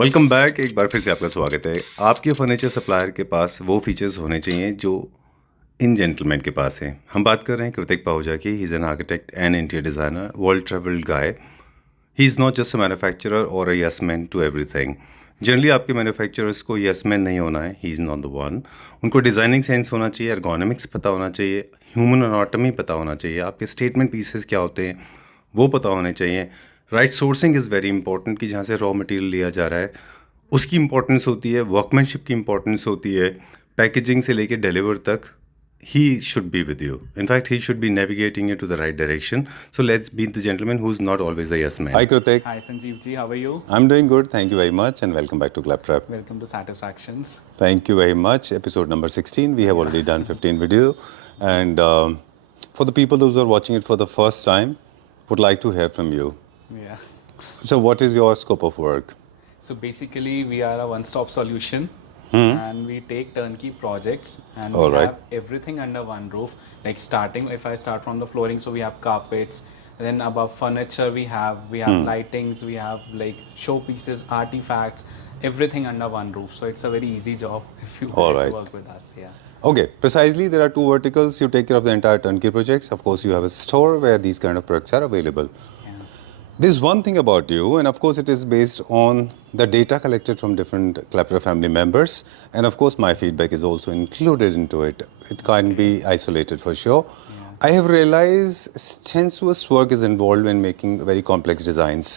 Welcome back. एक बार फिर से आपका स्वागत है। आपके फर्नीचर सप्लायर के पास वो फीचर्स होने चाहिए जो इन जेंटलमैन के पास है। हम बात कर रहे हैं कृतिक पाहुजा की। He is an architect and interior designer, world travelled guy. He is not just a manufacturer और a yes man to everything. Generally आपके मैन्युफैक्चरर्स को यस मैन नहीं होना है, he is not the one. उनको डिज़ाइनिंग सेंस होना चाहिए, ergonomics पता होना चाहिए, ह्यूमन अनाटमी पता होना चाहिए, आपके स्टेटमेंट पीसेस क्या होते हैं वो पता होने चाहिए। Right sourcing is very important कि जहाँ से रॉ मटेरियल लिया जा रहा है उसकी इंपॉर्टेंस होती है, वर्कमैनशिप की इंपॉर्टेंस होती है, पैकेजिंग से लेके डिलीवर तक। he should be with you. In fact, he should be navigating you to the right direction. So let's be the gentleman who's not always a yes man. Hi Kritik. Hi Sanjeev ji, how are you? I'm doing good. Thank you very much and welcome back to Club Prep. Welcome to Satisfactions. Thank you very much. Episode number 16. We have already done 15 video. And for the people those who are watching it for the first time, would like to hear from you. Yeah. So what is your scope of work? So basically, we are a one-stop solution, and we take turnkey projects, and All we right. have everything under one roof. Like starting, if I start from the flooring, so we have carpets. And then above furniture, we have lightings, we have like showpieces, artifacts, everything under one roof. So it's a very easy job if you All guys right. work with us. Yeah. Okay, precisely. There are two verticals. You take care of the entire turnkey projects. Of course, you have a store where these kind of products are available. Yeah. There's one thing about you, and of course, it is based on the data collected from different Clapper family members. And of course, my feedback is also included into it. It can't be isolated for sure. Yeah. I have realized sensuous work is involved in making very complex designs.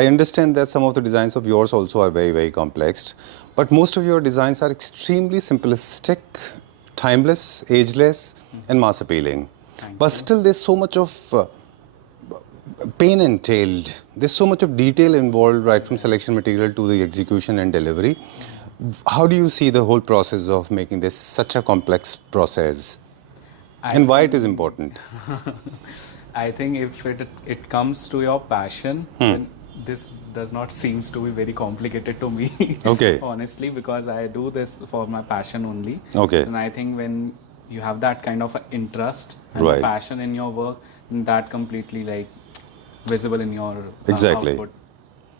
I understand that some of the designs of yours also are very, very complex. But most of your designs are extremely simplistic, timeless, ageless, and mass appealing. But still, there's so much of pain entailed. There's so much of detail involved, right from selection material to the execution and delivery. How do you see the whole process of making this such a complex process? And why it is important? I think if it comes to your passion, then this does not seems to be very complicated to me. Okay. Honestly, because I do this for my passion only. Okay. And I think when you have that kind of interest and Right. passion in your work, that completely like visible in your Exactly. output.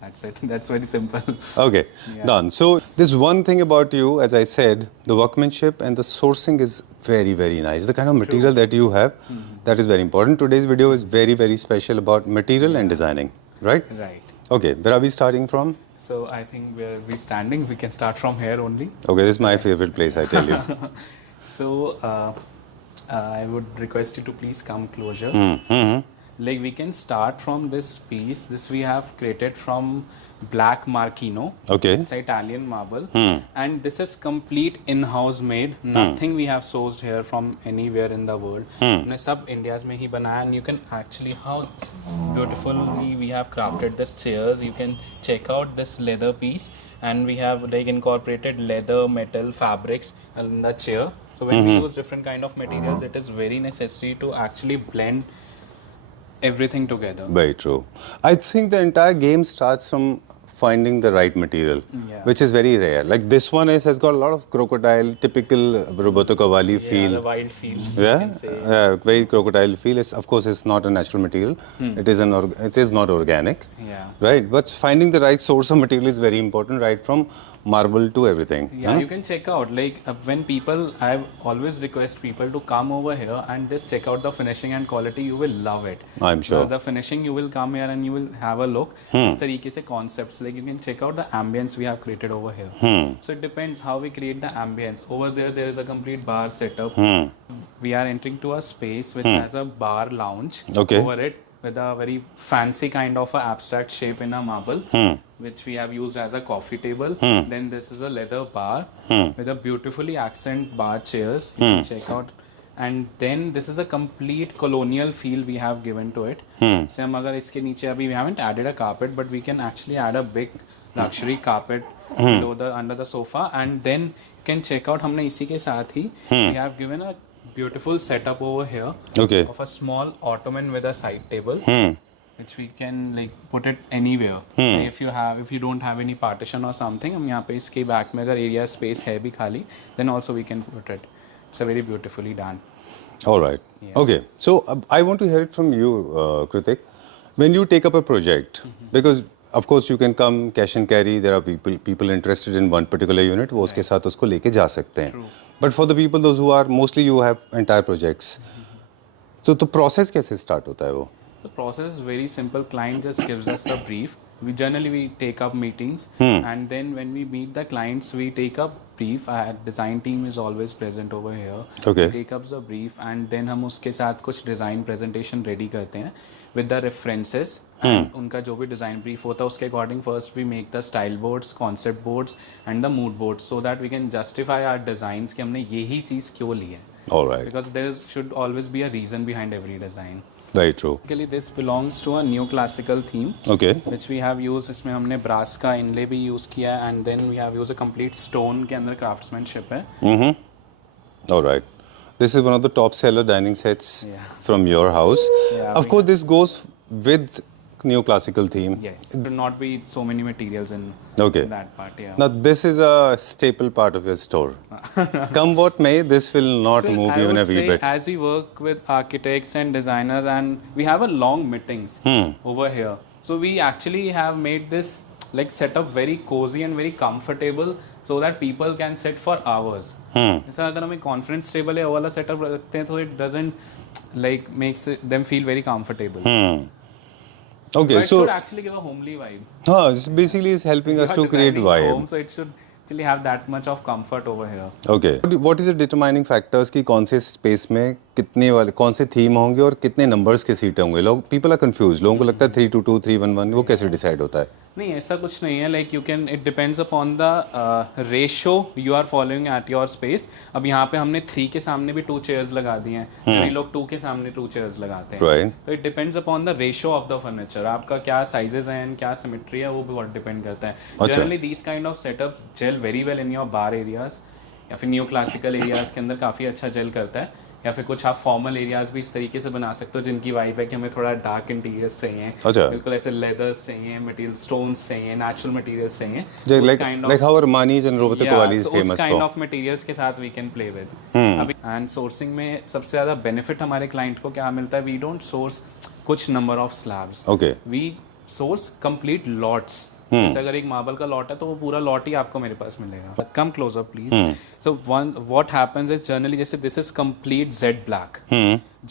That's it. That's very simple. Okay, Yeah. done. So there's one thing about you, as I said, the workmanship and the sourcing is very, very nice. The kind of material that you have, that is very important. Today's video is very, very special about material and designing, right? Right. Okay, where are we starting from? So I think where we're standing, we can start from here only. Okay, this is my favorite place, I tell you. So I would request you to please come closer. Like we can start from this piece. This we have created from black Marquino. Okay. It's Italian marble, and this is complete in-house made. Nothing we have sourced here from anywhere in the world. हमने सब India's में ही बनाया, and you can actually how beautifully we have crafted this chairs. You can check out this leather piece, and we have like incorporated leather, metal, fabrics in the chair. So when we use different kind of materials, it is very necessary to actually blend everything together. Very true. I think the entire game starts from finding the right material, Yeah. which is very rare. Like this one has got a lot of crocodile, typical Roberto Cavalli Yeah, feel. the wild feel. You Yeah, can say. very crocodile feel. It's, of course, it's not a natural material. It is it is not organic. Yeah. Right, but finding the right source of material is very important, right from marble to everything. Yeah, you can check out like when people. I always request people to come over here and just check out the finishing and quality. You will love it. I'm sure. The finishing, you will come here and you will have a look. इस तरीके से concepts like you can check out the ambience we have created over here. So it depends how we create the ambience. Over there is a complete bar setup. We are entering to a space which has a bar lounge Okay. over it with a very fancy kind of a abstract shape in a marble, which we have used as a coffee table. Then this is a leather bar with a beautifully accent bar chairs. You can check out. And then this is a complete colonial feel we have given to it. So हम अगर इसके नीचे अभी we haven't added a carpet, but we can actually add a big luxury carpet under the sofa. And then you can check out हमने इसी के साथ ही we have given a beautiful setup over here Okay. of a small ottoman with a side table, which we can like put it anywhere. Like if you don't have any partition or something, हम यहाँ पे इसके back में अगर area space है भी खाली, then also we can put it. It's a very beautifully done. All right. Yeah. Okay. So I want to hear it from you, Kritik. When you take up a project, because of course you can come cash and carry, there are people interested in one particular unit, वो उसके साथ उसको लेके जा सकते हैं. But for the people those who are mostly you have entire projects, तो process कैसे स्टार्ट होता है वो? The process is very simple. Client just gives us the brief. We generally take up meetings, and then when we meet the clients, we take up brief. Our design team is always present over here. Okay. We take up the brief, and then हम उसके साथ कुछ design presentation ready करते हैं with the references. And उनका जो भी design brief होता है उसके according first we make the style boards, concept boards, and the mood boards so that we can justify our designs कि हमने यही चीज़ क्यों ली है. All right. Because there should always be a reason behind every design. Very true. Basically, this belongs to a neoclassical theme, Okay. which we have used. इसमें हमने brass का inlay भी use किया है, and then we have used a complete stone के अंदर craftsmanship है. All right. This is one of the top seller dining sets from your house. Yeah, Of course, this goes with neoclassical theme. Yes, there should not be so many materials in Okay. that part. Yeah. Now, this is a staple part of your store. Come what may, this will not Well, move I even would a wee say bit. as we work with architects and designers, and we have a long meetings over here, so we actually have made this like setup very cozy and very comfortable so that people can sit for hours. जैसा अगर हम एक conference table है वो वाला setup रखते हैं तो it doesn't like makes them feel very comfortable. Okay, But it so should actually give a homely vibe. it's basically is helping us You to are create designing a vibe. home, so it should actually have that much of comfort over here. Okay. What is the determining factors कि कौन से space में कितने वाले कौन से theme होंगे और कितने नंबर्स के सीटें होंगे? लोग पीपल आर कंफ्यूज, लोगों को लगता है 322, 311, वो कैसे डिसाइड होता है? नहीं ऐसा कुछ नहीं है. Like you can it depends upon the ratio you are following at your space. अब यहाँ पे हमने 3 के सामने भी 2 चेयर्स लगा दिए हैं, कई लोग 2 के सामने 2 चेयर्स लगाते हैं. Right. तो it depends upon the ratio of the furniture. आपका क्या साइजेस हैं, क्या सिमेट्री है, वो भी बहुत डिपेंड करता है. Generally these kind of setups gel very well in your bar areas या फिर न्यू क्लासिकल एरियाज के अंदर काफ़ी अच्छा जेल करता है. या फिर कुछ आप फॉर्मल एरियाज भी इस तरीके से बना सकते हो जिनकी वाइब है कि हमें थोड़ा डार्क इंटीरियर्स चाहिए, बिल्कुल ऐसे लेदर्स चाहिए, मटीरियल स्टोन्स चाहिए, नेचुरल मटीरियल्स चाहिए. like how Armani's and Roberto Cavalli is famous kind for. Of materials के साथ वी कैन प्ले विद. अभी एंड सोर्सिंग में सबसे ज़्यादा बेनिफिट हमारे क्लाइंट को क्या मिलता है? वी डोंट सोर्स कुछ number of slabs. Okay. We source complete lots. जैसे अगर एक मार्बल का लॉट है तो वो पूरा लॉट ही आपको मेरे पास मिलेगा. Come closer please. So one what happens is generally जैसे this is complete jet black.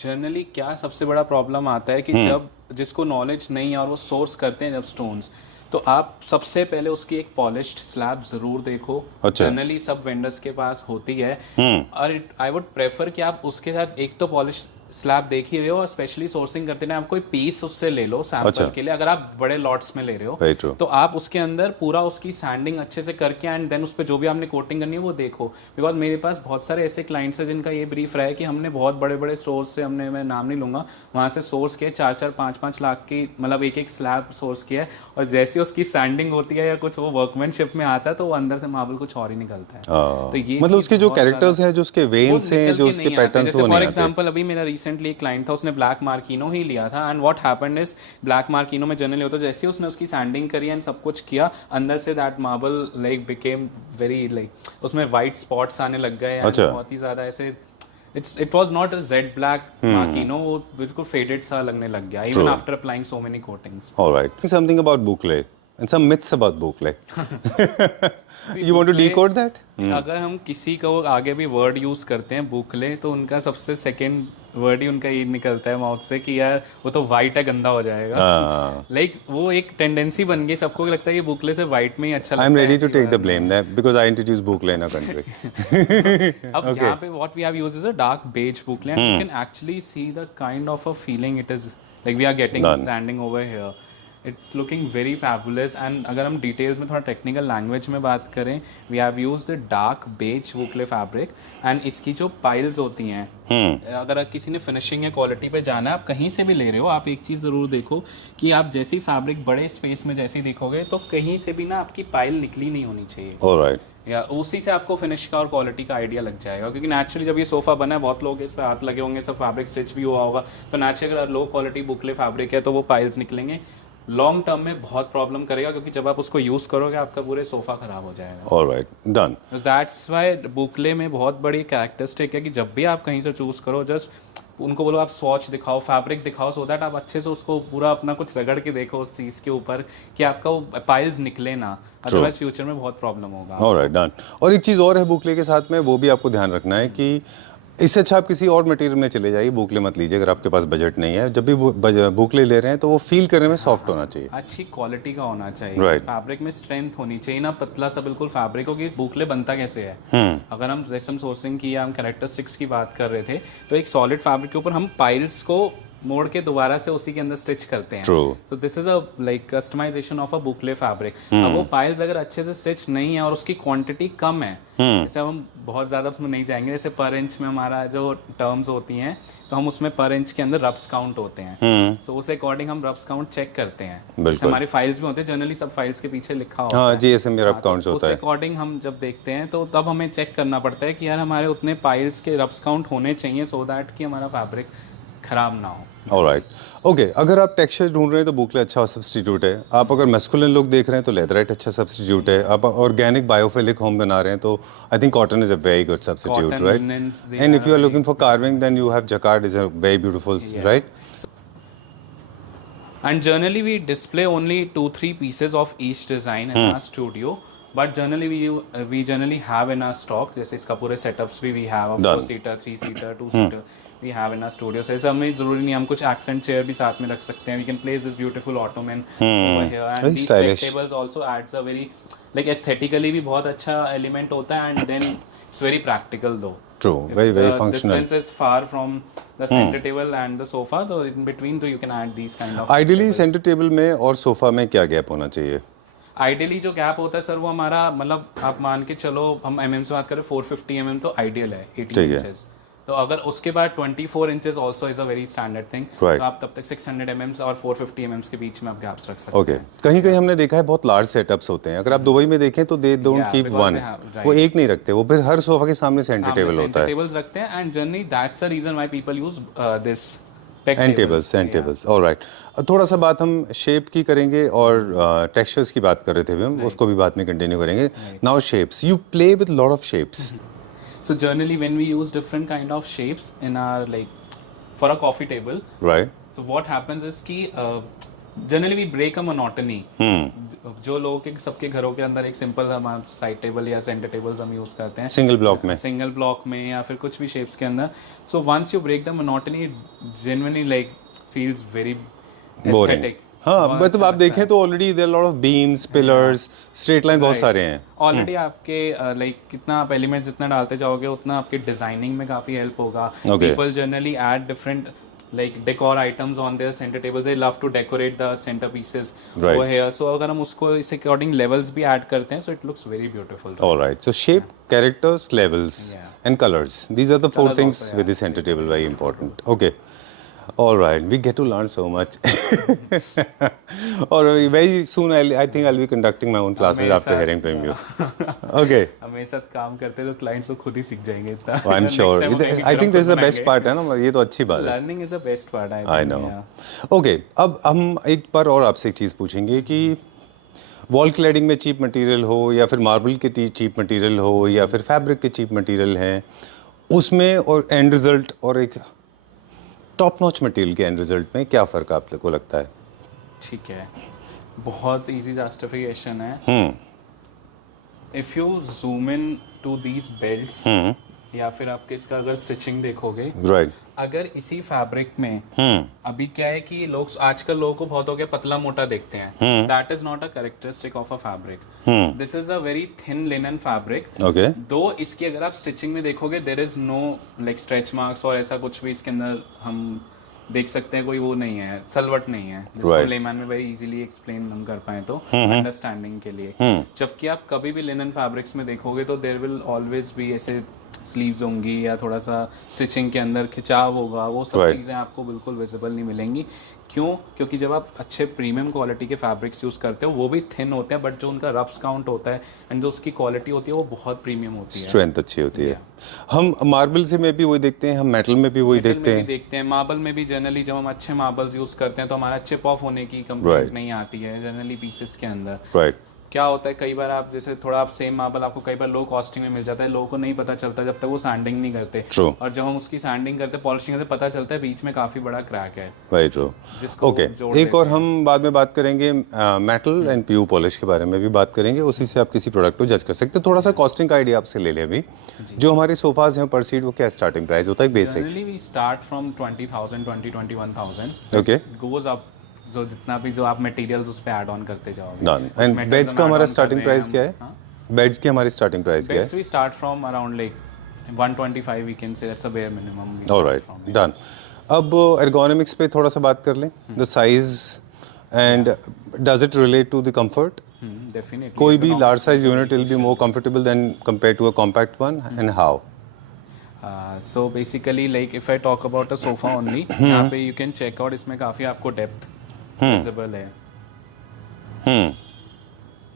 Generally क्या सबसे बड़ा प्रॉब्लम आता है कि जब जिसको नॉलेज नहीं है और वो सोर्स करते हैं जब स्टोन्स, तो आप सबसे पहले उसकी एक पॉलिश्ड स्लैब जरूर देखो. जनरली सब वेंडर्स के पास होती है, और आई वुड प्रेफर कि आप उसके साथ एक तो पॉलिश स्लैब देख ही रहे हो और स्पेशली सोर्सिंग करते हैं आप कोई पीस उससे ले लो सैंपल के लिए. अगर आप बड़े लॉट्स में ले रहे हो तो आप उसके अंदर पूरा उसकी सैंडिंग अच्छे से करके एंड देन उस पर जो भी आपने कोटिंग करनी है वो देखो. बिकॉज मेरे पास बहुत सारे ऐसे क्लाइंट्स हैं जिनका ये ब्रीफ रहा है कि हमने बहुत बड़े बड़े सोर्स से हमने, मैं नाम नहीं लूंगा, वहाँ से सोर्स किया 4-4, 5-5 लाख की मतलब एक स्लैब सोर्स किया है, और जैसे उसकी सैंडिंग होती है या कुछ वो वर्कमैनशिप में आता है तो वो अंदर से मार्बल कुछ और ही निकलता है. तो ये मतलब उसके जो कैरेक्टर्स हैं, जो उसके वेन्स हैं, जो उसके पैटर्न्स, वो नहीं आते. फॉर एग्जांपल अभी मेरा रिसेंटली एक क्लाइंट था, उसने ब्लैक मार्किनो ही लिया था, and what happened is black Marquina में जनरली होता है जैसे उसने उसकी सैंडिंग करी एंड सब कुछ किया, अंदर से that marble like became very like उसमें वाइट स्पॉट्स आने लग गए. बहुत ही ज्यादा ऐसे it was not a jet black Marquina, वो बिल्कुल फेडेड सा लगने लग गया even after applying so many coatings. Alright, something about boucle and some myths about Boucle. You want to decode that? अगर हम किसी को आगे भी वर्ड यूज करते हैं बुकले, तो उनका सबसे सेकंड वर्ड ही उनका ये निकलता है माउथ से कि यार वो तो वाइट है, गंदा हो जाएगा. लाइक वो एक टेंडेंसी बन गई, सबको लगता है ये बुकले से वाइट में ही अच्छा लगता है. I'm ready to take the blame there because I introduced Boucle in our country. अब यहाँ पे what we have used is a dark beige Boucle, and you can actually see the kind of a feeling it is like we are getting standing over here. It's looking very fabulous. And अगर हम details में थोड़ा technical language में बात करें, we have used the dark beige boucle fabric, and इसकी जो piles होती हैं, अगर किसी ने फिनिशिंग या क्वालिटी पे जाना है, आप कहीं से भी ले रहे हो, आप एक चीज़ ज़रूर देखो कि आप जैसी फैब्रिक बड़े स्पेस में जैसी देखोगे तो कहीं से भी ना आपकी पाइल निकली नहीं होनी चाहिए. ऑलराइट. या उसी से आपको फिनिश का और क्वालिटी का आइडिया लग जाएगा, क्योंकि नेचुरली जब ये सोफा बना है बहुत लोग इस पर हाथ लगे होंगे, सब फैब्रिक स्टिच भी हुआ होगा, तो नेचुरली अगर लो क्वालिटी बुकले फैब्रिक है तो वो पाइल्स निकलेंगे, लॉन्ग टर्म में बहुत प्रॉब्लम करेगा, क्योंकि जब आप उसको यूज करोगे आपका पूरे सोफा खराब हो जाएगा. Alright, done. दैट्स व्हाई बुकले में बहुत बड़ी कैरेक्टरिस्टिक है कि जब भी आप कहीं से चूज करो, जस्ट उनको बोलो आप स्वॉच दिखाओ, फैब्रिक दिखाओ, सो दैट आप अच्छे से उसको पूरा अपना कुछ रगड़ के देखो उस चीज़ के ऊपर कि आपका वो पाइल्स निकले ना, अदरवाइज फ्यूचर में बहुत प्रॉब्लम होगा। Alright, done. और एक चीज़ और है बुकले के साथ में, वो भी आपको ध्यान रखना है कि इससे अच्छा आप किसी और मटेरियल में चले जाइए, बुकले मत लीजिए अगर आपके पास बजट नहीं है। जब भी बुकले ले रहे हैं तो वो फील करने में सॉफ्ट होना चाहिए, अच्छी क्वालिटी का होना चाहिए, Right. फैब्रिक में स्ट्रेंथ होनी चाहिए ना, पतला सा बिल्कुल फैब्रिक हो कि बुकले बनता कैसे है। अगर हम रेशम सोर्सिंग की या हम कैरेक्टरिस्टिक्स की बात कर रहे थे, तो एक सॉलिड फैब्रिक के ऊपर हम पाइल्स को मोड़ के दोबारा से उसी के अंदर स्टिच करते हैं। True. तो this is a like customization of a boucle fabric. अब वो पाइल्स अगर अच्छे से स्टिच नहीं है और उसकी क्वांटिटी कम है, जैसे हम बहुत ज़्यादा उसमें नहीं जाएंगे, जैसे पर इंच में हमारा जो टर्म्स होती हैं, तो हम उसमें पर इंच के अंदर रफ्स काउंट होते हैं, सो उस अकॉर्डिंग हम रफ्स काउंट चेक करते हैं। जैसे हमारी फाइल्स में होते हैं, जनरली सब फाइल्स के पीछे लिखा होता हाँ है, जी, ऐसे मेरा काउंट्स तो होता उस है। अकॉर्डिंग हम जब देखते हैं तो तब हमें चेक करना पड़ता है कि यार हमारे उतने पाइल्स के रफ्स काउंट होने चाहिए, सो दैट कि हमारा फैब्रिक खराब ना हो। Alright, okay. अगर आप टेक्सचर ढूंढ रहे हैं तो बुकले अच्छा सब्स्टिट्यूट है। आप अगर मैस्कुलिन लुक देख रहे हैं तो लेदराइट अच्छा सब्स्टिट्यूट है। आप ऑर्गेनिक बायोफिलिक होम बना रहे हैं तो I think cotton is a very good substitute, Cotton, right? linens, they and are if you are very looking for carving then you have jacquard, is a very beautiful, right? And generally we display only 2-3 pieces of each design in our studio, but generally we generally have in our stock, जैसे इसका पूरे setups भी we have a 4-seater, 3-seater, 2-seater we have in our studio. So ऐसा हमें जरूरी नहीं, हम कुछ accent chair भी साथ में रख सकते हैं, we can place this beautiful ottoman over here, and Very these stylish. back tables also adds a very like aesthetically भी बहुत अच्छा element होता है, and then it's very practical though. True, very very The functional. distance is far from the center table and the sofa, so in between तो you can add these kind of ideally tables. Centre table में और sofa में क्या gap होना चाहिए? Ideally जो gap होता है सर, वो हमारा मतलब आप मान के चलो, हम mm से बात करें 450 mm तो आइडियल है, 18 ठीक है। इंचेस। तो अगर उसके बाद 24 inches also is a very standard thing, Right. तो आप तब तक 600 mm और 450 mm के बीच में आप गैप्स रख सकते ओके, हैं। कहीं कहीं हमने देखा है बहुत लार्ज सेटअप्स होते हैं। अगर आप दुबई में देखें तो they don't Yeah, keep because one, they have- right. वो एक नहीं रखते, वो फिर हर सोफा के सामने सेंटर टेबल होता है। टेबल्स रखते हैं, and generally that's the reason why people use this and tables, and tables, alright. थोड़ा सा बात हम शेप की करेंगे और टेक्सचर्स की बात कर रहे थे अभी हम, उसको भी बाद में कंटिन्यू करेंगे। Now shapes, you play with lot of shapes, So generally when we use different kind of shapes in our like for a coffee table, right? so what happens is कि generally we break a monotony. जो लोगों के सबके घरों के अंदर एक simple हमारा साइड टेबल या सेंटर टेबल्स हम यूज करते हैं सिंगल ब्लॉक में, सिंगल ब्लॉक में या फिर कुछ भी शेप्स के अंदर, so once you break the monotony genuinely like feels very boring. Aesthetic. हाँ, मतलब आप देखें तो already there lot of beams, pillars, straight line बहुत सारे हैं। ऑलरेडी आपके लाइक कितना आप एलिमेंट्स जितना डालते जाओगे उतना आपके डिजाइनिंग में काफी हेल्प होगा। Okay. People generally add different like decor items on their center tables, they love to decorate the center pieces Right. over here, so अगर हम उसको इस according levels भी ऐड करते हैं, so it looks very beautiful. Alright, so shape, characters, levels, Yeah. and colors. These are the four Colours things also, with the center table, very important. Okay. Alright, we get to learn so much. Or very soon I think I'll be conducting my own classes after hearing from you. Okay. हमें साथ काम करते तो clients तो खुद ही सीख जाएंगे इतना। Oh, I'm sure. I think this is the best part है ना, ये तो अच्छी बात है। Learning is the best part, I I think, know. yeah. Okay, अब हम एक बार और आपसे एक चीज़ पूछेंगे कि वॉल क्लैडिंग में चीप मटेरियल हो या फिर मार्बल के चीप मटेरियल हो या फिर फैब्रिक के चीप मटेरियल हैं, उसमें और एंड रिजल्ट और एक टॉप नॉच मटेरियल के एंड रिजल्ट में क्या फ़र्क आपको लगता है? ठीक है, बहुत इजी जस्टिफिकेशन है। If you zoom in to these belts या फिर आपके इसका अगर स्टिचिंग देखोगे, राइट, अगर इसी फैब्रिक में अभी क्या है कि लोग आजकल लोगों को बहुत हो गया पतला मोटा देखते हैं, that is not a characteristic of a fabric, this is a very thin linen fabric. Okay, दो इसकी अगर आप स्टिचिंग में देखोगे there is no like stretch marks और ऐसा कुछ भी इसके अंदर हम देख सकते हैं, कोई वो नहीं है, सलवट नहीं है, जिसको लेमैन में वेरी इजीली एक्सप्लेन हम कर पाए तो अंडरस्टैंडिंग के लिए। जबकि आप कभी भी लिनन फैब्रिक्स में देखोगे तो देयर विल ऑलवेज बी ऐसे स्लीव्स होंगी या थोड़ा सा स्टिचिंग के अंदर खिंचाव होगा, वो सब चीज़ें आपको बिल्कुल विजिबल नहीं मिलेंगी। क्यों? क्योंकि जब आप अच्छे प्रीमियम क्वालिटी के फैब्रिक्स यूज़ करते हो, वो भी थिन होते हैं बट जो उनका रफ्स काउंट होता है एंड जो उसकी क्वालिटी होती है वो बहुत प्रीमियम होती है, स्ट्रेंथ अच्छी होती है। हम मार्बल से में भी वही देखते हैं, हम मेटल में भी वही देखते हैं। मार्बल में भी जनरली जब हम अच्छे मार्बल्स यूज़ करते हैं तो हमारा चिप ऑफ होने की कंप्लेंट नहीं आती है जनरली पीसेस के अंदर। राइट, क्या होता है कई बार आप जैसे थोड़ा आप सेम मार्बल आपको कई बार लो कॉस्टिंग में मिल जाता है, लोगों को नहीं पता चलता जब तक वो सैंडिंग नहीं करते। True. और जब हम उसकी सैंडिंग करते पॉलिशिंग करते पता चलता है बीच में काफ़ी बड़ा क्रैक है वेरी ट्रू। जिसको ओके, जोड़ एक देते और हैं। हम बाद में बात करेंगे मेटल एंड पीयू पॉलिश के बारे में भी बात करेंगे, उसी से आप किसी प्रोडक्ट को जज कर सकते हैं। थोड़ा सा कॉस्टिंग का आइडिया आपसे ले लें अभी। जो हमारे सोफाज हैं पर सीट वो क्या स्टार्टिंग प्राइस होता है basic? Generally we start from 20,000 21,000 okay goes up, जो जितना भी जो आप मटेरियल्स उस पे ऐड ऑन करते जाओगे। डन। एंड बेड्स का हमारा स्टार्टिंग प्राइस क्या है? बेड्स की हमारी स्टार्टिंग प्राइस क्या है? Beds we start from around like 125 we can say, that's a bare minimum. Alright, done. अब एर्गोनॉमिक्स पे थोड़ा सा बात कर लें, the size and does it relate to the comfort? Definitely कोई भी large size unit will be more comfortable than compare to a compact one, and how? So basically like if I talk about a sofa only, यहाँ पे you can check out, इसमें काफ़ी आपको depth visible है।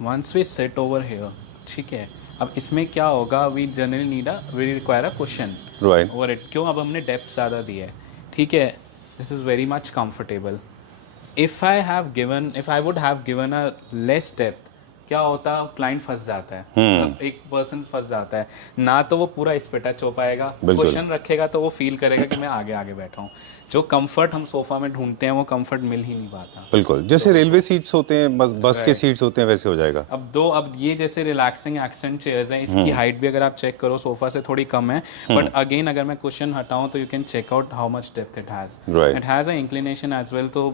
Once we set over here, ठीक है, अब इसमें क्या होगा, we generally need we require a cushion right. Over it. क्यों? अब हमने डेप्थ ज़्यादा दी है, ठीक है, this is very much comfortable. If I would have given a less depth, क्या होता, क्लाइंट फंस जाता है, मतलब एक पर्सन फंस जाता है ना, तो वो पूरा इस पे टच हो पाएगा। क्वेश्चन रखेगा तो वो फील करेगा कि मैं आगे आगे बैठा हूँ। जो कंफर्ट हम सोफा में ढूंढते हैं वो कंफर्ट मिल ही नहीं पाता। बिल्कुल, जैसे रेलवे सीट्स होते हैं, बस के सीट्स होते हैं, वैसे हो जाएगा। अब ये जैसे रिलैक्सिंग एक्सेंट चेयर्स हैं, इसकी हाइट भी अगर आप चेक करो सोफा से थोड़ी कम है, बट अगेन अगर मैं क्वेश्चन हटाऊं तो you can check out how much depth it has. Right. It has an inclination as well, तो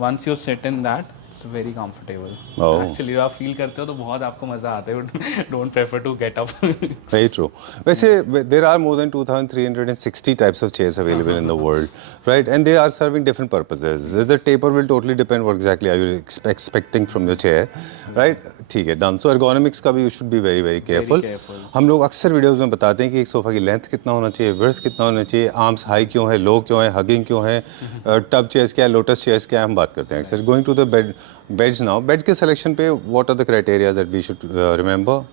once you sit in that it's very comfortable. Oh. Actually आप फील करते हो तो बहुत आपको मजा आता है। Don't prefer to get up. Very true. वैसे there are more than 2,360 types of chairs available in the world, right? And they are serving different purposes. The taper will totally depend what exactly are you expecting from your chair, right? ठीक है, done. So ergonomics का भी you should be very very careful. हम लोग अक्सर videos में बताते हैं कि एक सोफा की लेंथ कितना होना चाहिए, विड्थ कितना होना चाहिए, आर्म्स हाई क्यों है, लो क्यों है, हगिंग क्यों है, टब चेयर्स क्या है, लोटस चेयर्स क्या है, हम बात करते हैं अक्सर। Going to the beds now, beds के सिलेक्शन पे what are the criteria that we should remember?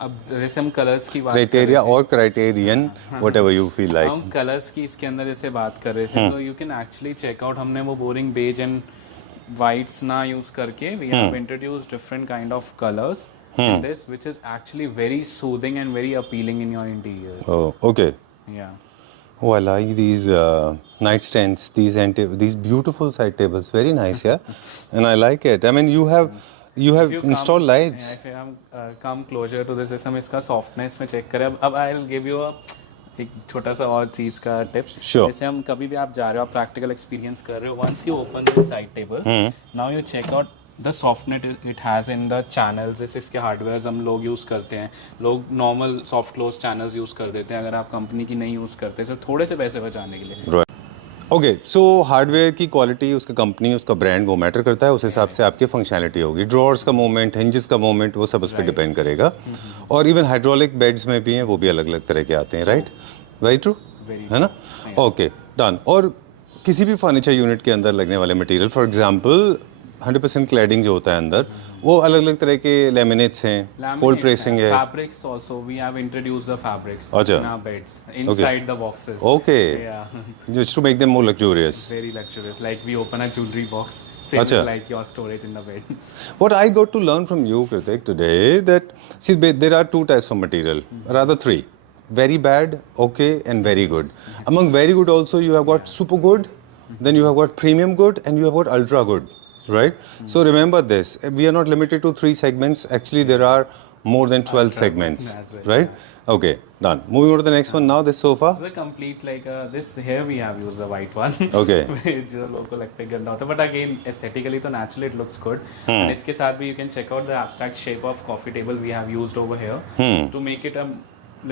अब जैसे हम कलर्स की बात क्राइटेरिया और criterion, whatever you feel like. हम कलर्स की इसके अंदर जैसे बात कर रहे थे, तो you can actually check out, हमने वो बोरिंग बेज एंड वाइट्स ना यूज करके we have introduced different kind of colours in this, which is actually very soothing and very appealing in your interiors. Oh, okay. Yeah. Oh, I like these nightstands, these beautiful side tables. Very nice, yeah. And I like it. I mean, you have If you installed lights. Yeah, if you have come closer to this, जैसे हम इसका softness में check करें, अब I'll give you एक छोटा सा और चीज का टिप। Sure. जैसे हम कभी भी आप जा रहे हो, आप प्रैक्टिकल एक्सपीरियंस कर रहे हो, once you open the side tables, now you check out the softness it has in the channels। जैसे इसके हार्डवेयर हम लोग यूज़ करते हैं, लोग normal soft close channels use कर देते हैं, अगर आप कंपनी की नहीं यूज़ करते, सिर्फ थोड़े से पैसे बचाने के लिए। Right. ओके, सो हार्डवेयर की क्वालिटी, उसका कंपनी, उसका ब्रांड वो मैटर करता है, उस हिसाब से आपकी फंक्शनैलिटी होगी। ड्रॉर्स का मूवमेंट, हिंजेस का मूवमेंट, वो सब उस पर डिपेंड करेगा। और इवन हाइड्रोलिक बेड्स में भी हैं, वो भी अलग अलग तरह के आते हैं, राइट? वेरी ट्रू, है ना? Okay, done. और किसी भी फर्नीचर यूनिट के अंदर लगने वाले मटेरियल, फॉर एग्जांपल 100% क्लैडिंग जो होता है अंदर, वो अलग अलग तरह के लैमिनेट्स हैं, कोल्ड प्रेसिंग है, fabrics also we have introduced the fabrics अच्छा in our beds inside the boxes. Okay, Yeah. Just to make them more luxurious. Very luxurious, like we open a jewelry box, Achha. same like your storage in the bed. What I got to learn from you, Kritik, today, that see there are two types of material, rather three: very bad, okay, and very good. Among very good also you have got super good, then you have got premium good, and you have got ultra good, right? So remember this: we are not limited to 3 segments. Actually, there are more than 12 segments, as well, right? Okay, done. Moving on to the next one now. This sofa. This is a complete like this here we have used the white one. Okay. जो लोगों को लगता है गंदा होता है, but again aesthetically तो naturally it looks good. And इसके साथ भी you can check out the abstract shape of coffee table we have used over here to make it a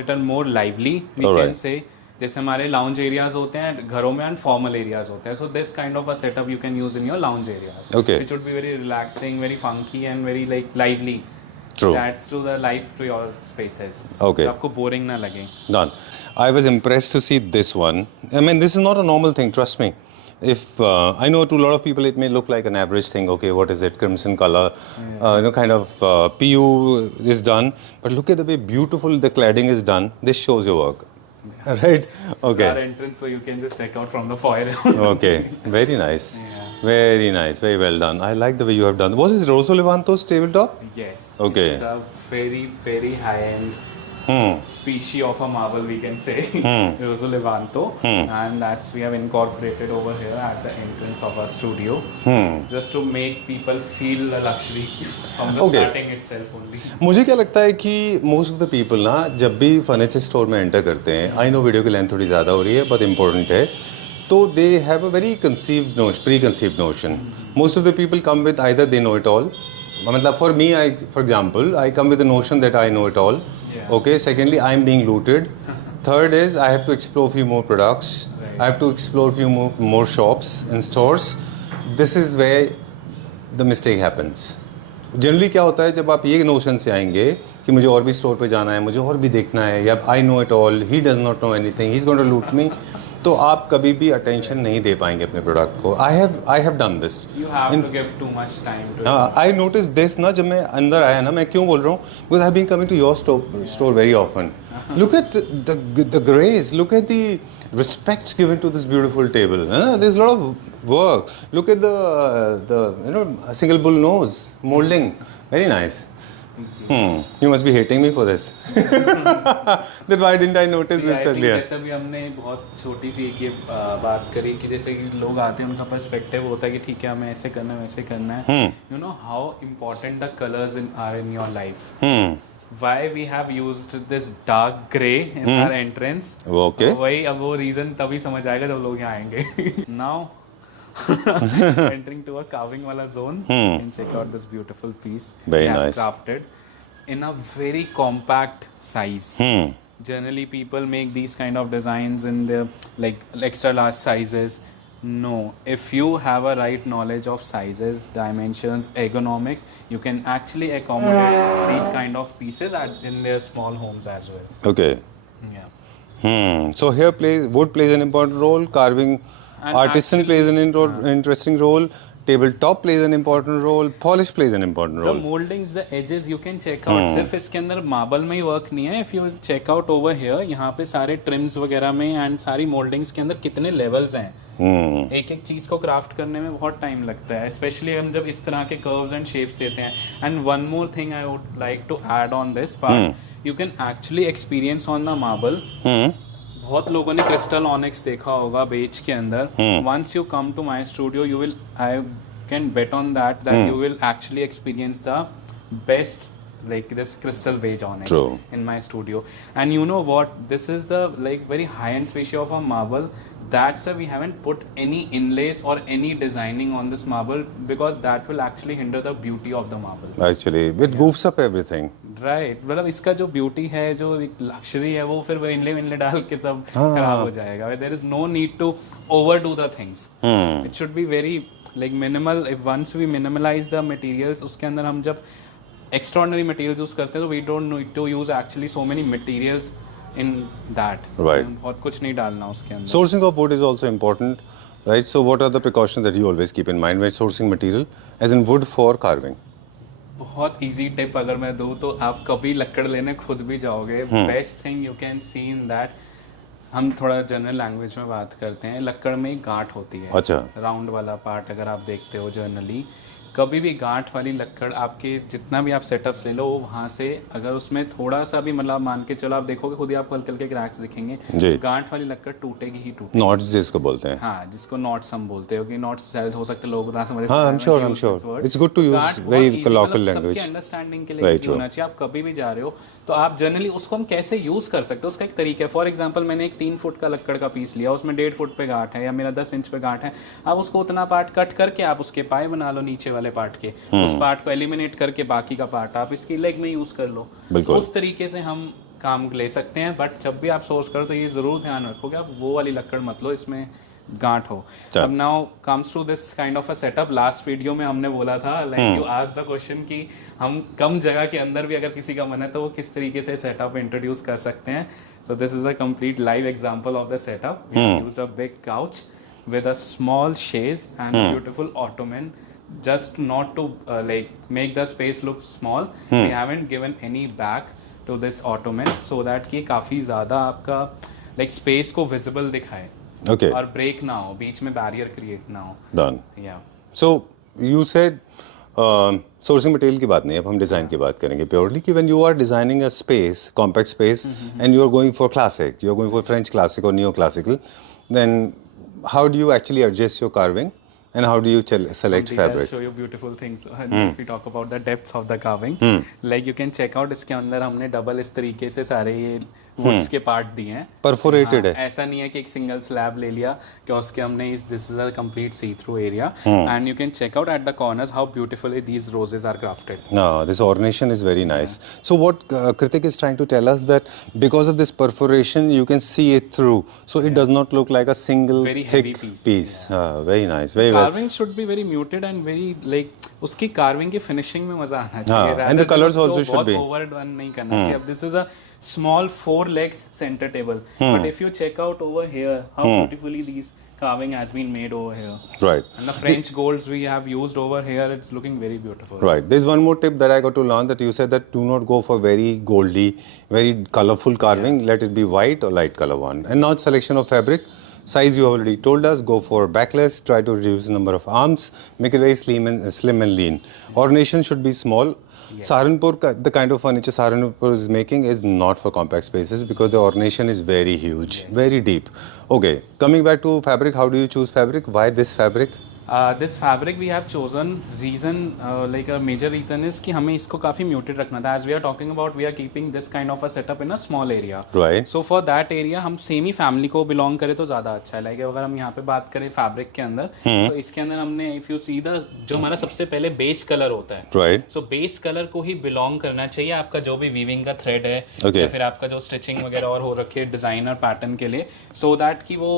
little more lively. We Alright. can say जैसे हमारे lounge areas होते हैं घरों में and formal areas होते हैं, so this kind of a setup you can use in your lounge areas, Okay. Which would be very relaxing, very funky and very like lively. True. Adds to the life to your spaces. Okay. तो आपको boring ना लगे। Done. I was impressed to see this one. I mean, this is not a normal thing, trust me. If I know to a lot of people it may look like an average thing. Okay, what is it? Crimson color, kind of PU is done. But look at the way beautiful the cladding is done. This shows your work, right? Okay. Our entrance, so you can just check out from the foyer. Okay. Very nice. Yeah. Very nice, very well done. I like the way you have done. Was this Rosso Levanto's tabletop? Yes. Okay. It's a very, very high-end species of a marble, we can say, Rosso Levanto, and that's we have incorporated over here at the entrance of our studio, just to make people feel the luxury from the Okay. starting itself only. मुझे क्या लगता है कि most of the people ना जब भी furniture store में enter करते हैं, आई नो वीडियो की लेंथ थोड़ी ज़्यादा हो रही है बट इम्पोर्टेंट है, तो they have a very conceived notion, preconceived notion. Most of the people come with either they know it all, मतलब for me I for example I come with the notion that I know it all. Okay, secondly I am being looted. Third is I have to explore few more products. I have to explore few more shops and stores. This is where the mistake happens. Generally क्या होता है जब आप ये notion से आएंगे कि मुझे और भी स्टोर पे जाना है, मुझे और भी देखना है, या I know it all, he does not know anything, he is going to loot me, तो आप कभी भी अटेंशन नहीं दे पाएंगे अपने प्रोडक्ट को. I have done this. You have to give too much time to it. I notice this ना, जब मैं अंदर आया ना, मैं क्यों बोल रहा हूँ, because I have been coming to your store very often. Look at the grace, look at the respect given to this beautiful table. There's a lot of work. Look at the single bull nose molding, very nice. You must be hating me for this. That why didn't I notice See, this I think earlier? जैसे भी हमने बहुत छोटी सी एक ये बात करी कि जैसे कि लोग आते हैं, उनका पर्सपेक्टिव होता है कि ठीक है हमें ऐसे करना है वैसे करना है. You know how important the colors are in your life. Why we have used this dark gray in our entrance. Okay. तो वही अब वो reason तभी समझ आएगा जब लोग यहाँ आएंगे. Now entering to a carving वाला zone. You can check out this beautiful piece. Very we have nice. crafted in a very compact size. Generally people make these kind of designs in the like extra large sizes. No, if you have a right knowledge of sizes, dimensions, ergonomics, you can actually accommodate these kind of pieces in their small homes as well. Okay. Yeah. So here wood plays an important role, carving And artisan actually- plays an interesting role, tabletop plays an important role, polish plays an important The role. moldings, the edges you can check out. सिर्फ इसके अंदर marble में ही work नहीं है. If you check out over here, यहाँ पे सारे TRIMS वगैरह में एंड सारी मोल्डिंग्स के अंदर कितने लेवल्स हैं. एक एक चीज़ को क्राफ्ट करने में बहुत टाइम लगता है, स्पेशली हम जब इस तरह के कर्व्स एंड शेप्स देते हैं. And one more thing I would like to add on this part, you can actually experience on the marble. बहुत लोगों ने क्रिस्टल ऑनिक्स देखा होगा बेच के अंदर. Once you come to my studio, you will, I can bet on that you will actually experience the best like this crystal beige onyx True. in my studio. And you know what, this is the like very high end species of a marble. That's why we haven't put any inlays or any designing on this marble, because that will actually hinder the beauty of the marble. Actually, it goofs up everything. Right, मतलब इसका जो beauty है, जो एक luxury है, वो फिर वो इनले डाल के सब खराब हो जाएगा. There is no need to overdo the things. It should be very like minimal. If once we minimalize the materials, उसके अंदर हम जब extraordinary materials use करते हैं, तो we don't need to use actually so many materials in that. Right. बहुत कुछ नहीं डालना उसके अंदर. Sourcing of wood is also important, right? So what are the precautions that you always keep in mind when sourcing material, as in wood for carving? बहुत easy tip अगर मैं दूँ तो, आप कभी लकड़ लेने खुद भी जाओगे, best thing you can see in that, हम थोड़ा जनरल लैंग्वेज में बात करते हैं, लकड़ में एक गांठ होती है. अच्छा. राउंड वाला पार्ट अगर आप देखते हो जनरली, कभी भी गांठ वाली लकड़, आपके जितना भी आप सेटअप्स ले लो, वहाँ से अगर उसमें थोड़ा सा भी मतलब मान के चलो, आप देखोगे खुद ही आपको हल्के हल्के क्रैक्स दिखेंगे. जी. गांठ वाली लकड़ टूटेगी ही टूटेगी. Knots जिसको बोलते हैं. हाँ, जिसको नॉट्स हम बोलते हो, कि नॉट्स शायद हो सकते लोग ना समझ. हाँ, I'm sure. It's good to use very colloquial language. सबके अंडरस्टैंडिंग के लिए easy होना चाहिए. आप कभी भी जा रहे हो तो आप जनरली उसको हम कैसे यूज कर सकते हो, उसका एक तरीका है. फॉर एग्जांपल, मैंने एक 3 फुट का लकड़ का पीस लिया, उसमें 1.5 फुट पे गांठ है, या मेरा 10 इंच पे गांठ है. आप उसको उतना पार्ट कट करके आप उसके पाए बना लो नीचे वाले पार्ट के. उस पार्ट को एलिमिनेट करके बाकी का पार्ट आप इसकी लेग में यूज कर लो. उस तरीके से हम काम ले सकते हैं. बट जब भी आप सोर्स करो तो ये जरूर ध्यान रखो कि आप वो वाली लकड़ मत लो इसमें गांठ हो. अब now comes to this kind of a setup. Last video में हमने बोला था, like you asked the question कि हम कम जगह के अंदर भी अगर किसी का मन है तो वो किस तरीके से सेटअप इंट्रोड्यूस कर सकते हैं. So this is a complete live example of the setup. We have used a big couch with a small chaise and a beautiful ottoman, just not to like make the space look small. We haven't given any back to this ottoman so that कि काफ़ी ज़्यादा आपका like space को visible दिखाए. Okay. और break ना हो, बीच में बैरियर क्रिएट ना हो. Done. या So you said sourcing material की बात नहीं, अब हम डिज़ाइन की बात करेंगे प्योरली कि when you are designing a space, compact space, and you are going for classic, you are going for French classic और neo classical, then how do you actually adjust your carving and how do you select I'll fabric? show you beautiful things. And if we talk about the depths of the carving, like you can check out, इसके अंदर हमने double इस तरीके से सारे ये woods के part दिए हैं. परफोरेटेड है. ऐसा नहीं है कि एक सिंगल स्लैब ले लिया कि उसके हमने इस this is a complete see through area. And you can check out at the corners how beautifully these roses are crafted. No, this ornation is very nice. So what Kritik is trying to tell us that because of this perforation, you can see it through. So it does not look like a single Very thick heavy piece. piece. Very nice, very well. Carving should be very muted and very like उसकी carving की finishing में मजा आना चाहिए. हाँ, rather and the than colors उसको also should बहुत be. overdone नहीं करना चाहिए. अब this is a small 4 legs center table, but if you check out over here how beautifully these carving has been made over here. Right. And the French golds we have used over here, it's looking very beautiful. Right. There's one more tip that I got to learn, that you said that do not go for very goldy, very colorful carving. Let it be white or light color one. And now selection of fabric. Size you already told us. Go for backless. Try to reduce the number of arms. Make it very slim and lean. Ornation should be small. Saharanpur, the kind of furniture Saharanpur is making is not for compact spaces because the ornation is very huge, very deep. Okay, coming back to fabric, how do you choose fabric? Why this fabric? This fabric we have chosen, reason like a major reason is कि हमें इसको काफ़ी muted रखना था. As we are talking about, we are keeping this kind of a setup in a small area. Right. So for that area हम same ही family को belong करें तो ज़्यादा अच्छा है. लाइक अगर हम यहाँ पे बात करें फैब्रिक के अंदर, तो इसके अंदर हमने इफ़ यू सी द जो हमारा सबसे पहले बेस कलर होता है, Right. सो बेस कलर को ही बिलोंग करना चाहिए आपका जो भी वीविंग का थ्रेड है, Okay. या फिर आपका जो स्टिचिंग वगैरह और हो रखी है डिज़ाइनर पैटर्न के लिए, सो दैट कि वो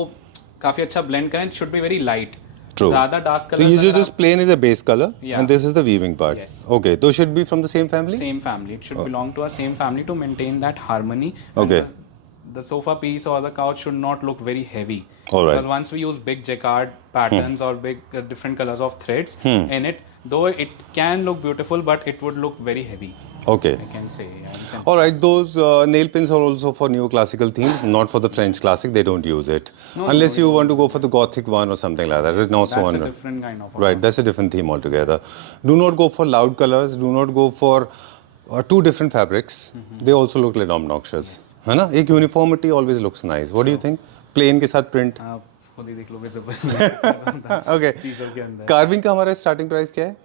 काफ़ी अच्छा ब्लेंड करें. Should be very light. True. ज़्यादा dark So colour usually this plain is a base color, Yeah. and this is the weaving part. Yes. Okay, those should be from the same family. same family. It should belong to a same family to maintain that harmony. Okay. And the sofa piece or the couch should not look very heavy. All right. Because once we use big jacquard patterns or big different colors of threads in it, though it can look beautiful, but it would look very heavy. Okay. I can say. Yeah. All right, those nail pins are also for neoclassical themes, not for the French classic. They don't use it unless you want to go for the Gothic one or something like that. It's not so That's a on. different kind of. Right, that's a different theme altogether. Do not go for loud colors. Do not go for two different fabrics. They also look like obnoxious. है ना? एक uniformity always looks nice. What do you think? Plain के साथ print. आप खुद ही देख लो visible. Okay. चीज़ों के अंदर. Carving का हमारा starting price क्या है?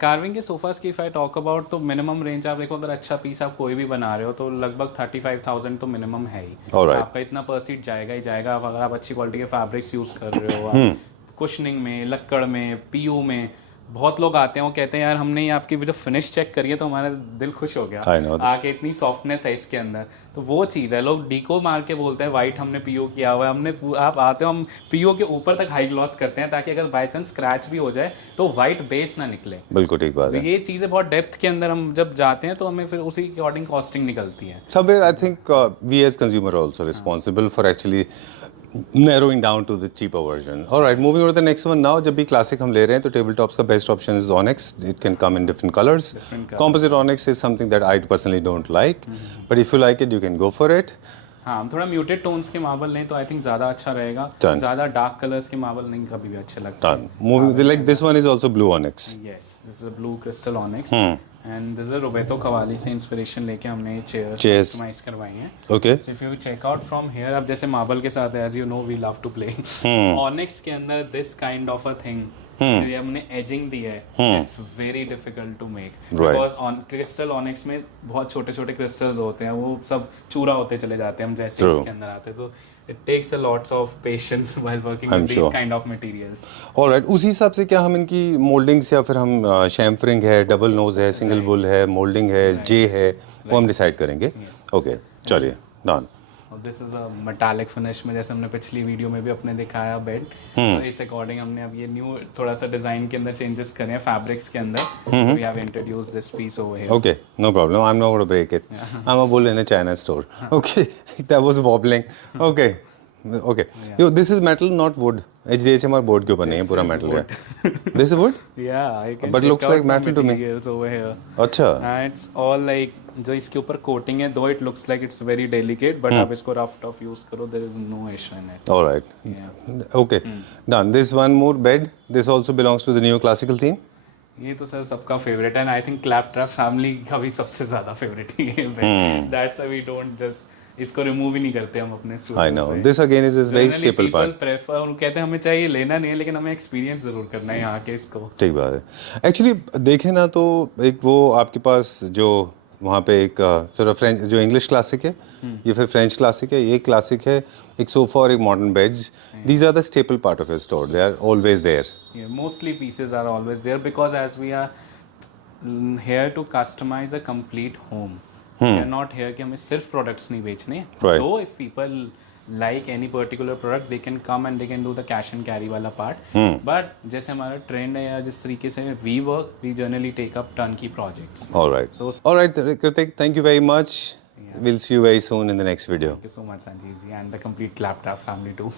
कार्विंग के सोफास की इफ आई टॉक अबाउट तो मिनिमम रेंज आप देखो, अगर अच्छा पीस आप कोई भी बना रहे हो तो लगभग 35,000 तो मिनिमम है ही. Alright. आपका इतना पर सीट जाएगा ही जाएगा. अगर आप अच्छी क्वालिटी के फैब्रिक्स यूज कर रहे हो, आप कुशनिंग में, लक्कड़ में, पीयू में, बहुत लोग आते हैं वो कहते हैं यार हमने ये आपकी जो फिनिश चेक करी है तो हमारा दिल खुश हो गया. I know that. आके इतनी सॉफ्टनेस है इसके अंदर. तो वो चीज़ है, लोग डीको मार के बोलते हैं वाइट हमने पीओ किया हुआ है. आप आते हो हम पीओ के ऊपर तक हाई ग्लॉस करते हैं ताकि अगर बाई चांस स्क्रैच भी हो जाए तो वाइट बेस ना निकले. बिल्कुल ठीक बात तो है. ये चीज़ें बहुत डेप्थ के अंदर हम जब जाते हैं तो हमें फिर उसी के अकॉर्डिंग कॉस्टिंग निकलती है. Somewhere I think we as consumer are also responsible for actually narrowing down to the cheaper version. All right, moving on to the next one now. जब भी classic हम ले रहे हैं तो टेबल टॉप्स का best option is Onyx. It can come in different colors. Composite Onyx is something that I personally don't like, but if you like it, you can go for it. हाँ, हम थोड़ा muted tones के marble लें तो I think ज़्यादा अच्छा रहेगा. Done. ज़्यादा डार्क कलर्स के मार्बल नहीं कभी भी अच्छे लगते. Done. Moving like this one is also blue Onyx. Yes, this is a blue crystal onyx. And this is a Roberto Cavalli से इंस्पिरेशन लेके हमने ये चेयर्स Chairs. कस्टमाइज करवाई हैं. Okay. So if you check out from here, अब जैसे marble के साथ है, as you know we love to play. Onyx के अंदर this kind of a thing, ये हमने एजिंग दी है. It's very difficult to make. Right. Because on crystal onyx में बहुत छोटे छोटे क्रिस्टल्स होते हैं, वो सब चूरा होते चले जाते हैं हम जैसे True. इसके अंदर आते हैं. So it takes a lots of patience while working I'm with sure. these kind of materials. All right. उसी हिसाब से क्या हम इनकी मोल्डिंग्स या फिर हम शैम्फरिंग है, डबल नोज है, सिंगल बुल है, मोल्डिंग है, जे है, वो हम डिसाइड करेंगे. ओके, चलिए डन. और this is a metallic finish में जैसे हमने पिछली वीडियो में भी अपने दिखाया बेड. तो इस अकॉर्डिंग हमने अब ये न्यू थोड़ा सा डिजाइन के अंदर चेंजेस करे हैं फैब्रिक्स के अंदर. We have introduce this piece over here. Okay, no problem. I'm not going to break it. I'm a bull in a China store. Okay, that was wobbling. Okay, okay yo this is metal not would HDHMR board के ऊपर नहीं है पूरा metal है this is would Yeah, I can But check looks out like the metal to me. materials over here. अच्छा And it's all like जो इसके ऊपर कोटिंग है, though it looks like it's very delicate, but आप इसको rough tough use करो, there is no issue in it. all right Yeah. okay done this one more bed this also belongs to the neo classical theme ये तो sir सबका favourite है, and I think clap trap family का भी सबसे ज्यादा favourite ही है. That's why we don't just इसको रिमूव ही नहीं करते हम अपने studio I know this again is very staple part prefer, उन कहते हैं हमें चाहिए, लेना नहीं है, लेकिन हमें एक्सपीरियंस जरूर करना है यहाँ के इसको. ठीक बात है एक्चुअली देखें ना तो एक वो आपके पास जो वहाँ पे एक थोड़ा फ्रेंच जो इंग्लिश क्लासिक है ये फिर फ्रेंच क्लासिक है ये क्लासिक है एक सोफा और एक modern beds these are the staple part of your store they are always there Yeah, mostly pieces are always there because as we are here to customize a complete home. We are not here कि हमें सिर्फ products नहीं बेचने. Right. Though if people like any particular product, they can come and they can do the cash and carry वाला part. But जैसे हमारा trend है या जिस तरीके से we work, we generally take up turnkey projects. all right Kritik thank you very much we'll see you very soon in the next video Thank you so much, Sanjeev ji, and the complete Claptrap family too.